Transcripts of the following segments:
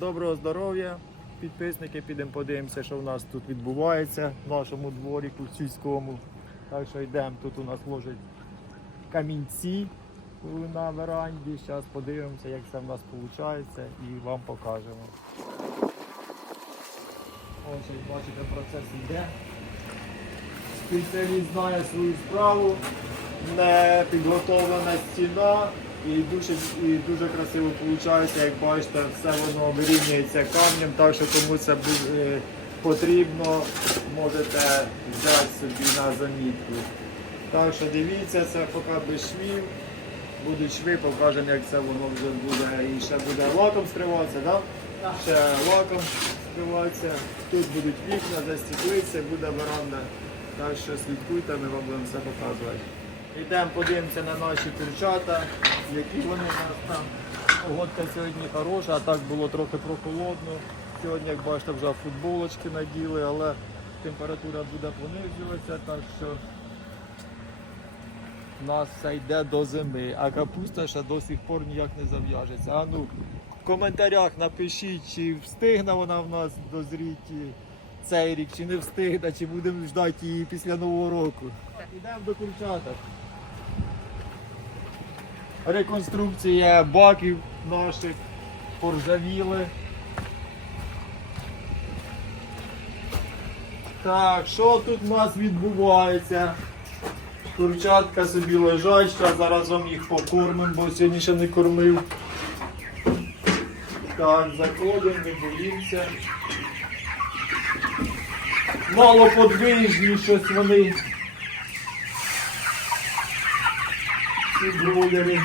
Доброго здоров'я, підписники. Підемо подивимося, що в нас тут відбувається в нашому дворіку сільському. Так що йдемо, тут у нас ложать камінці на веранді. Зараз подивимося, як це в нас виходить і вам покажемо. Ось, як бачите, процес йде. Спеціаліст знає свою справу, не підготовлена стіна і дуже, і дуже красиво виходить, як бачите, все воно вирівнюється камнем, так що кому це е, потрібно, можете взяти собі на замітку. Так що дивіться, це поки без швів. Будуть шви, покажемо, як це воно вже буде. І ще буде лаком скриватися, так? Ще лаком скриватися. Тут будуть вікна, застіклиться, буде веранда. Так що слідкуйте, ми вам будемо все показувати. Йдемо, подивимося на наші курчата, які вони у нас там. Погодка сьогодні хороша, а так було трохи прохолодно. Сьогодні, як бачите, вже футболочки наділи, але температура буде понижуватися, так що у нас все йде до зими, а капуста ще до сих пор ніяк не зав'яжеться. А ну, в коментарях напишіть, чи встигне вона в нас дозріти цей рік, чи не встигне, чи будемо ждати її після Нового року. Йдемо до курчаток. Реконструкція баків наших поржавіли. Так, що тут у нас відбувається? Курчатка собі лежать, зараз зараз вам їх покормимо, бо сьогодні ще не кормив. Так, заходимо, не боїмося. Мало подвижні, щось вони. Ці бройлери.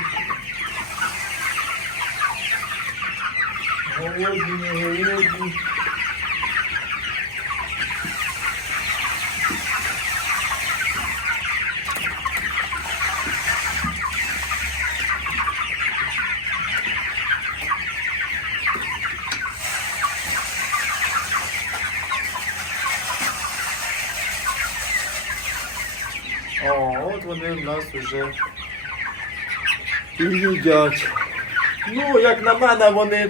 Голодні, голодні. О, от вони в нас вже і їдять. Ну, як на мене, вони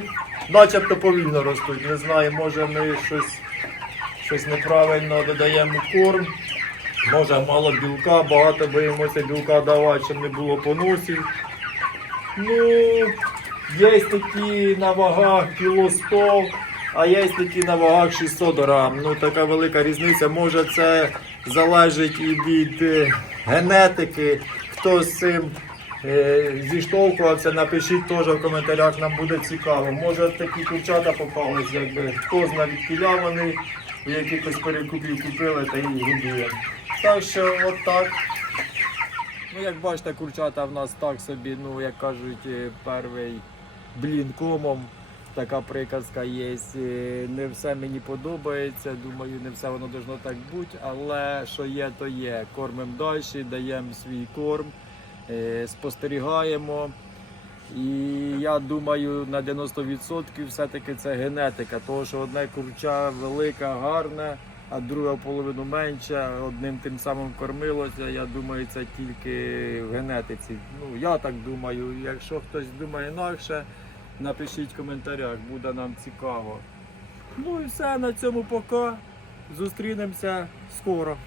начебто повільно ростуть. Не знаю, може ми щось, щось неправильно додаємо корм. Може мало білка, багато боїмося білка давати, щоб не було поносів. Ну, є такі на вагах кіло 100, а є такі на вагах 600 грам. Ну, така велика різниця. Може це залежить і від е, генетики. Хто з цим е, зіштовхувався, напишіть теж в коментарях, нам буде цікаво. Може такі курчата попались, якби хто знає від кіля вони в якихось перекупів купили та і годуємо. Так що от так. Ну, як бачите, курчата в нас так собі, ну як кажуть, е, перший блін комом. Така приказка є. Е, Не все мені подобається. Думаю, не все воно должно так бути, але що є, то є. Кормимо далі, даємо свій корм, е, спостерігаємо. І я думаю, на 90% все-таки це генетика, тому що одне курча велика, гарне, а друга половину менше, одним тим самим кормилося. Я думаю, це тільки в генетиці. Ну, я так думаю. Якщо хтось думає інакше, напишіть в коментарях, буде нам цікаво. Ну і все, на цьому пока. Зустрінемося скоро.